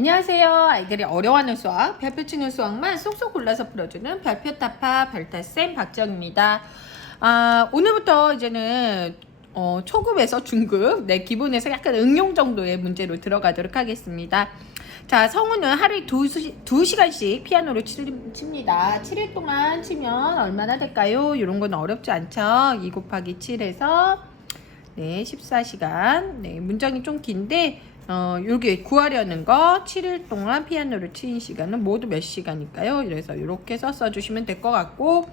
안녕하세요. 아이들이 어려워하는 수학, 별표 치는 수학만 쏙쏙 골라서 풀어주는 별표 타파 별타쌤 박정입니다. 오늘부터 이제는 초급에서 중급, 기본에서 약간 응용 정도의 문제로 들어가도록 하겠습니다. 자, 성우는 하루에 2시간씩 피아노를 칩니다. 7일 동안 치면 얼마나 될까요? 이런 건 어렵지 않죠? 2 곱하기 7에서 14시간. 문장이 좀 긴데 여기 구하려는 거 7일 동안 피아노를 치는 시간은 모두 몇 시간일까요? 그래서 이렇게 써주시면 될 것 같고,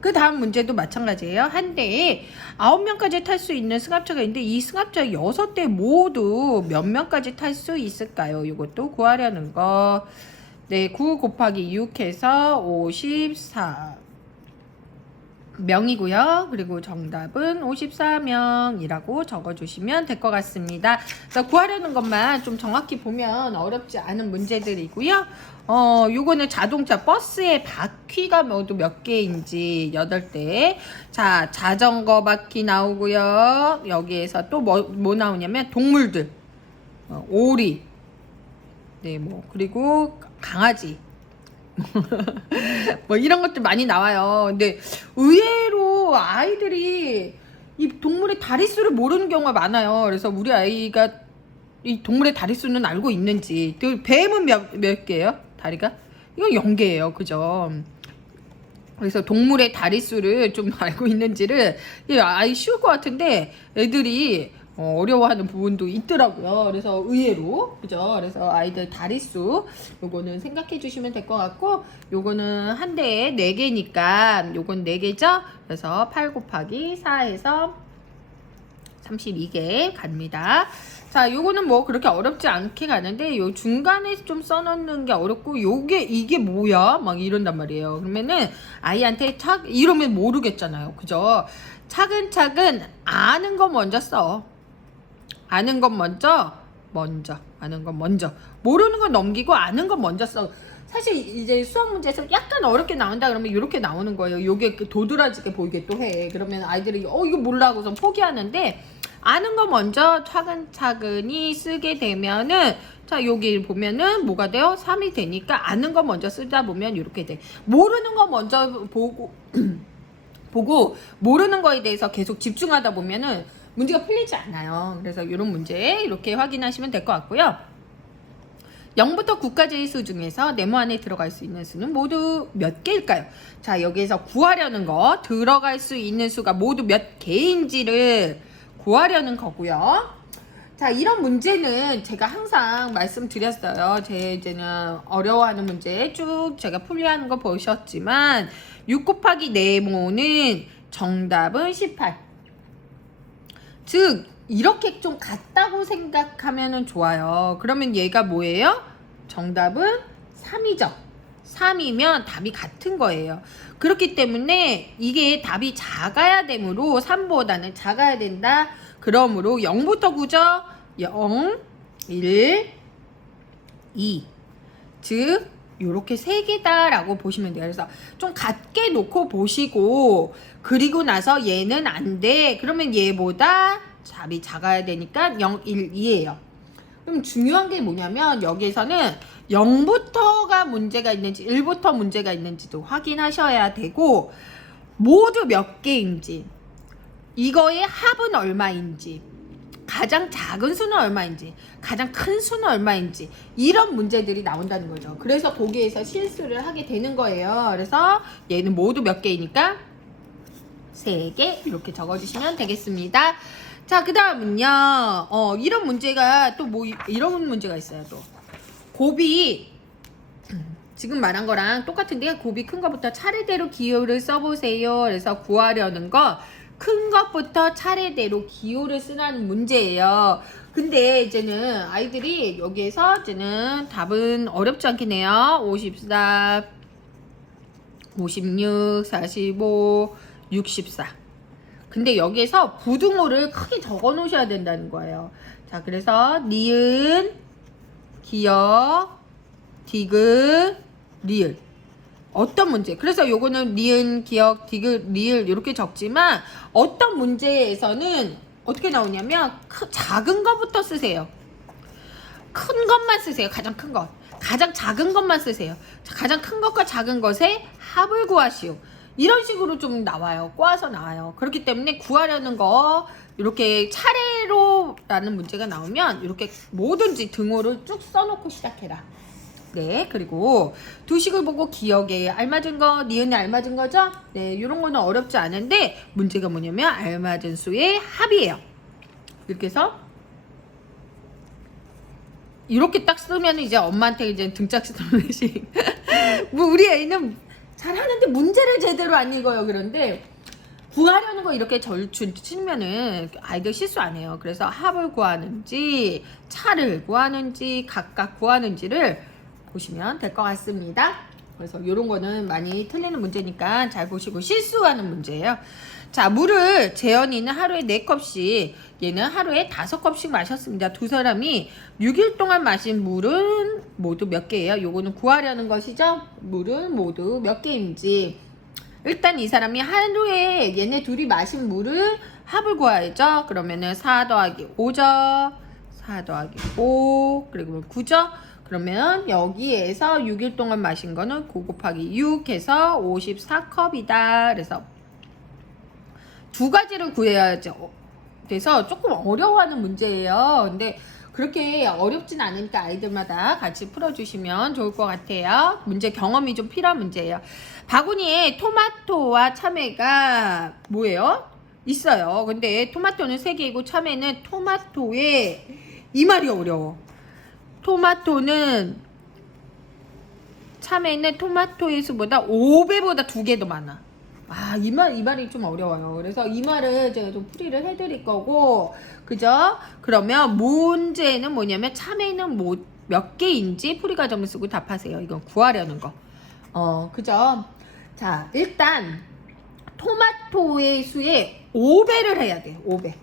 그 다음 문제도 마찬가지예요. 한 대에 9명까지 탈 수 있는 승합차가 있는데 이 승합차 6대 모두 몇 명까지 탈 수 있을까요? 이것도 구하려는 거. 9 곱하기 6 해서 54 명이고요. 그리고 정답은 54명이라고 적어주시면 될 것 같습니다. 그래서 구하려는 것만 좀 정확히 보면 어렵지 않은 문제들이고요. 요거는 자동차 버스의 바퀴가 모두 몇 개인지 8대. 자, 자전거 바퀴 나오고요. 여기에서 또 뭐 나오냐면 동물들, 오리, 그리고 강아지. 뭐 이런 것들 많이 나와요. 근데 의외로 아이들이 이 동물의 다리수를 모르는 경우가 많아요. 그래서 우리 아이가 이 동물의 다리수는 알고 있는지. 그 뱀은 몇 개예요? 다리가? 이건 0개예요. 그죠? 그래서 동물의 다리수를 좀 알고 있는지를 아이 쉬울 것 같은데 애들이 어려워하는 부분도 있더라고요. 그래서 의외로, 그죠? 그래서 아이들 다리수 요거는 생각해 주시면 될 것 같고, 요거는 한 대에 4개니까 요건 4개죠? 그래서 8 곱하기 4에서 32개 갑니다. 자, 요거는 뭐 그렇게 어렵지 않게 가는데 요 중간에 좀 써놓는 게 어렵고, 이게 뭐야? 막 이런단 말이에요. 그러면은 아이한테 이러면 모르겠잖아요. 그죠? 차근차근 아는 거 먼저 써. 아는 건 먼저. 아는 건 먼저. 모르는 건 넘기고 아는 건 먼저 써. 사실 이제 수학 문제에서 약간 어렵게 나온다 그러면 이렇게 나오는 거예요. 요게 도드라지게 보이게 또 해. 그러면 아이들이 이거 몰라 하고서 포기하는데, 아는 거 먼저 차근차근히 쓰게 되면은, 자, 여기 보면은 뭐가 돼요? 3이 되니까 아는 거 먼저 쓰다 보면 이렇게 돼. 모르는 거 먼저 보고 모르는 거에 대해서 계속 집중하다 보면은 문제가 풀리지 않아요. 그래서 이런 문제 이렇게 확인하시면 될 것 같고요. 0부터 9까지의 수 중에서 네모 안에 들어갈 수 있는 수는 모두 몇 개일까요? 자, 여기에서 구하려는 거, 들어갈 수 있는 수가 모두 몇 개인지를 구하려는 거고요. 자, 이런 문제는 제가 항상 말씀드렸어요. 이제는 어려워하는 문제 쭉 제가 풀이하는 거 보셨지만 6 곱하기 네모는 정답은 18. 즉 이렇게 좀 같다고 생각하면 좋아요. 그러면 얘가 뭐예요? 정답은 3이죠. 3이면 답이 같은 거예요. 그렇기 때문에 이게 답이 작아야 되므로 3보다는 작아야 된다. 그러므로 0부터 9죠. 0, 1, 2. 즉 요렇게 3개다 라고 보시면 돼요. 그래서 좀 같게 놓고 보시고, 그리고 나서 얘는 안 돼. 그러면 얘보다 답이 작아야 되니까 0, 1, 2예요. 그럼 중요한 게 뭐냐면 여기에서는 0부터가 문제가 있는지 1부터 문제가 있는지도 확인하셔야 되고, 모두 몇 개인지, 이거의 합은 얼마인지, 가장 작은 수는 얼마인지, 가장 큰 수는 얼마인지, 이런 문제들이 나온다는 거죠. 그래서 거기에서 실수를 하게 되는 거예요. 그래서 얘는 모두 몇 개이니까 3개 이렇게 적어주시면 되겠습니다. 자, 그 다음은요, 이런 문제가 또 이런 문제가 있어요. 또 곱이 지금 말한 거랑 똑같은데, 곱이 큰 것부터 차례대로 기호를 써보세요. 그래서 구하려는 거 큰 것부터 차례대로 기호를 쓰라는 문제예요. 근데 이제는 아이들이 여기에서 이제는 답은 어렵지 않겠네요. 54, 56, 45, 64. 근데 여기에서 부등호를 크게 적어 놓으셔야 된다는 거예요. 자, 그래서 니은, 기역, 디귿, 리을. 어떤 문제, 그래서 요거는 니은, 기역, 디귿, 리을 이렇게 적지만 어떤 문제에서는 어떻게 나오냐면 작은 거부터 쓰세요. 큰 것만 쓰세요. 가장 큰 것. 가장 작은 것만 쓰세요. 가장 큰 것과 작은 것의 합을 구하시오. 이런 식으로 좀 나와요. 꼬아서 나와요. 그렇기 때문에 구하려는 거 이렇게 차례로 라는 문제가 나오면 이렇게 뭐든지 등호를 쭉 써놓고 시작해라. 네, 그리고 두식을 보고 기억에 알맞은 거, 니은에 알맞은 거죠? 네, 이런 거는 어렵지 않은데 문제가 뭐냐면 알맞은 수의 합이에요. 이렇게 해서 이렇게 딱 쓰면 이제 엄마한테 이제 등짝 스매싱. 뭐 우리 애는 잘하는데 문제를 제대로 안 읽어요. 그런데 구하려는 거 이렇게 절충 치면은 아이들 실수 안 해요. 그래서 합을 구하는지 차를 구하는지 각각 구하는지를 보시면 될 것 같습니다. 그래서 이런 거는 많이 틀리는 문제니까 잘 보시고 실수하는 문제예요. 자, 물을 재현이는 하루에 4컵씩, 얘는 하루에 5컵씩 마셨습니다. 두 사람이 6일 동안 마신 물은 모두 몇 개예요? 요거는 구하려는 것이죠. 물은 모두 몇 개인지. 일단 이 사람이 하루에 얘네 둘이 마신 물을 합을 구해야죠. 그러면은 4 더하기 5죠. 4 더하기 5 그리고 9죠. 그러면 여기에서 6일 동안 마신 거는 9 곱하기 6 해서 54컵이다. 그래서 두 가지를 구해야죠. 그래서 조금 어려워하는 문제예요. 근데 그렇게 어렵진 않으니까 아이들마다 같이 풀어주시면 좋을 것 같아요. 문제 경험이 좀 필요한 문제예요. 바구니에 토마토와 참외가 뭐예요? 있어요. 근데 토마토는 3개이고 참외는 토마토에 이 말이 어려워. 참외는 토마토의 수보다 5배보다 2개 더 많아. 아, 이 말이 좀 어려워요. 그래서 이 말을 제가 좀 풀이를 해드릴 거고, 그죠? 그러면 문제는 뭐냐면, 참외는 몇 개인지 풀이 과정을 쓰고 답하세요. 이건 구하려는 거. 그죠? 자, 일단, 토마토의 수에 5배를 해야 돼요. 5배.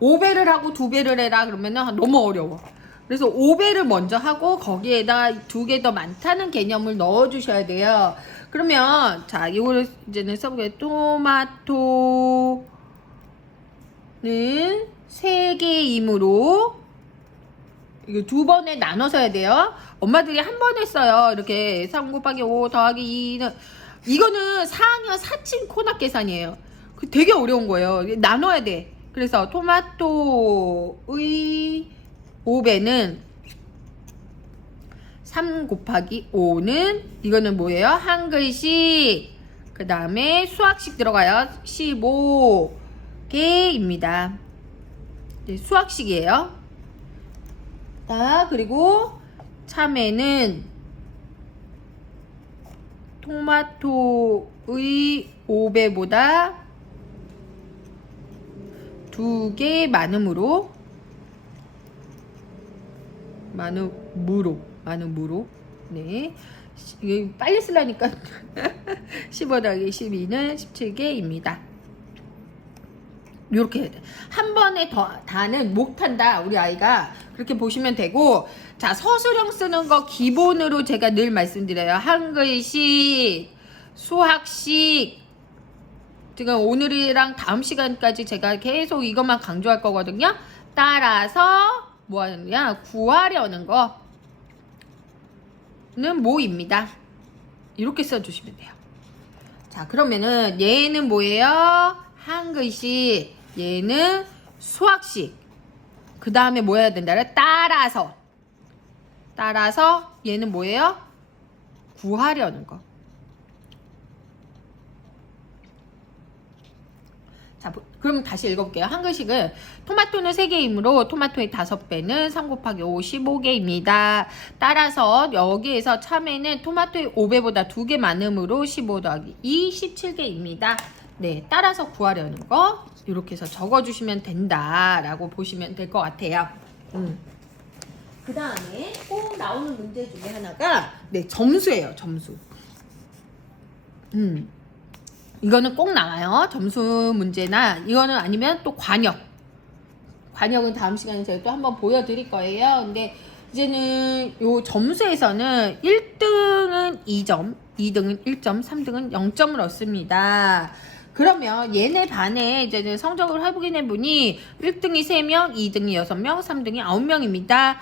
5배를 하고 2배를 해라. 그러면은 너무 어려워. 그래서 5배를 먼저 하고, 거기에다 2개 더 많다는 개념을 넣어주셔야 돼요. 그러면 자, 이거를 이제는 써보게요. 토마토는 3개이므로 이거 2번에 나눠서 해야 돼요. 엄마들이 한 번 했어요. 이렇게 3 곱하기 5 더하기 2는 이거는 4학년 사친 코납 계산이에요. 되게 어려운 거예요. 나눠야 돼. 그래서 토마토의 5배는 3 곱하기 5는 이거는 뭐예요? 한글식. 그 다음에 수학식 들어가요. 15개입니다. 네, 수학식이에요. 자, 그리고 참외는 토마토의 5배보다 2개 많음으로 네. 이게 빨리 쓰려니까 15 더하기 12는 17개입니다. 이렇게 해야 돼. 한 번에 다는 못한다. 우리 아이가 그렇게 보시면 되고, 자, 서술형 쓰는 거 기본으로 제가 늘 말씀드려요. 한글식, 수학식. 지금 오늘이랑 다음 시간까지 제가 계속 이것만 강조할 거거든요. 따라서 뭐 하느냐? 구하려는 거는 뭐입니다. 이렇게 써주시면 돼요. 자, 그러면은 얘는 뭐예요? 한글식. 얘는 수학식. 그 다음에 뭐 해야 된다? 따라서 얘는 뭐예요? 구하려는 거. 자, 그럼 다시 읽어볼게요. 한글식은 토마토는 3개이므로 토마토의 5배는 3 곱하기 5, 15개입니다. 따라서 여기에서 참외는 토마토의 5배보다 2개 많음으로 15 더하기 2, 17개입니다. 네, 따라서 구하려는 거 이렇게 해서 적어주시면 된다라고 보시면 될 것 같아요. 그 다음에 꼭 나오는 문제 중에 하나가 네, 점수예요. 점수. 이거는 꼭 나와요. 점수 문제나 이거는 아니면 또 관역은 다음 시간에 제가 또 한번 보여드릴 거예요. 근데 이제는 요 점수에서는 1등은 2점, 2등은 1점, 3등은 0점을 얻습니다. 그러면 얘네 반에 이제는 성적을 확인해 보니 1등이 3명, 2등이 6명, 3등이 9명입니다.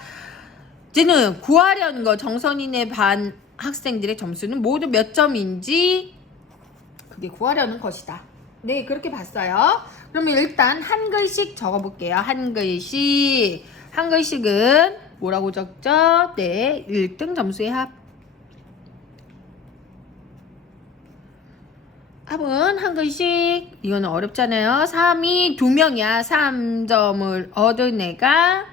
이제는 구하려는 거 정선인의 반 학생들의 점수는 모두 몇 점인지 그게 구하려는 것이다. 네, 그렇게 봤어요. 그러면 일단 한 글씩 적어볼게요. 한 글씩. 한 글씩은 뭐라고 적죠? 네, 1등 점수의 합. 합은 한 글씩. 이거는 어렵잖아요. 3이 2명이야. 3점을 얻은 애가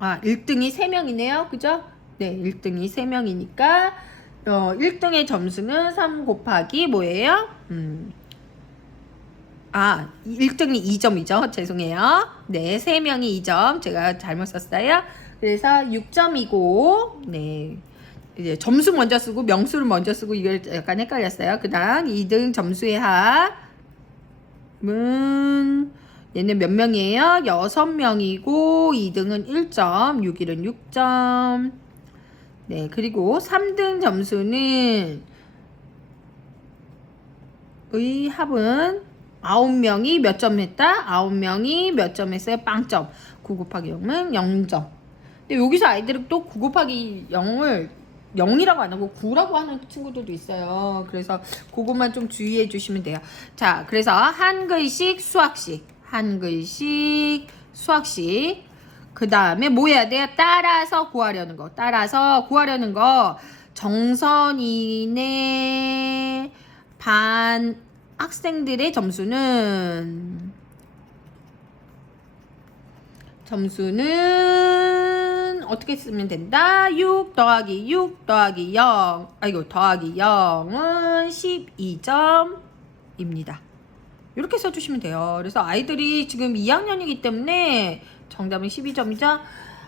1등이 3명이네요. 그죠? 네, 1등이 3명이니까 1등의 점수는 3 곱하기 뭐예요? 1등이 2점이죠. 죄송해요. 네, 3명이 2점. 제가 잘못 썼어요. 그래서 6점이고, 네. 이제 점수 먼저 쓰고 명수를 먼저 쓰고 이걸 약간 헷갈렸어요. 그 다음 2등 점수의 합은 얘는 몇 명이에요? 6명이고 2등은 1점, 6일은 6점. 네, 그리고 3등 점수는 의 합은 9명이 몇 점 했다? 9명이 몇 점 했어요? 빵점. 9 곱하기 0은 0점. 근데 여기서 아이들은 또 9 곱하기 0을 0이라고 안 하고 9라고 하는 친구들도 있어요. 그래서 그것만 좀 주의해 주시면 돼요. 자, 그래서 한 글씩 수학식. 한 글씩 수학식. 그 다음에 뭐 해야 돼요? 따라서 구하려는 거. 따라서 구하려는 거. 정선인의 반 학생들의 점수는 어떻게 쓰면 된다? 6 더하기 6 더하기 0 더하기 0은 12점입니다. 이렇게 써주시면 돼요. 그래서 아이들이 지금 2학년이기 때문에 정답은 12점이죠.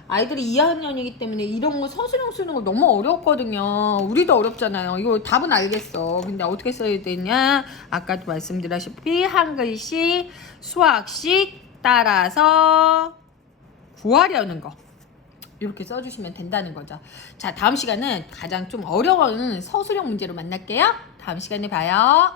아이들이 2학년이기 때문에 이런 거 서술형 쓰는 거 너무 어렵거든요. 우리도 어렵잖아요. 이거 답은 알겠어. 근데 어떻게 써야 되냐? 아까도 말씀드렸다시피 한 글씩 수학식 따라서 구하려는 거 이렇게 써주시면 된다는 거죠. 자, 다음 시간은 가장 좀 어려운 서술형 문제로 만날게요. 다음 시간에 봐요.